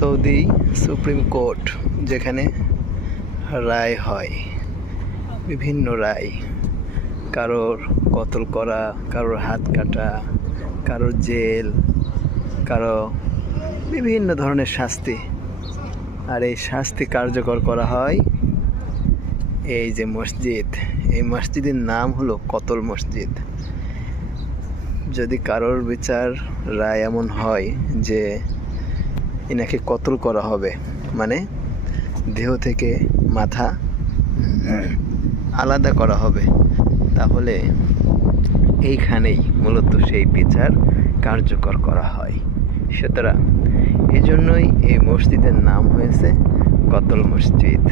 Saudi supreme court, যেখানে রায় হয়। বিভিন্ন রায়। কারোর কতল করা, কারোর হাত কাটা, কারোর জেল, কারও বিভিন্ন ধরনের শাস্তি। আর এই শাস্তি কার্যকর করা হয় এই যে মসজিদ। এই মসজিদের নাম হলো কতল মসজিদ। যদি কারোর বিচার রায় এমন হয় যে এনাকে কতল করা হবে? মানে দেহ থেকে মাথা আলাদা করা হবে। তাহলে এইখানেই মূলত সেই বিচার কার্যকর করা হয়। সুতরাং এজন্যই এই মসজিদের নাম হয়েছে কতল মসজিদ।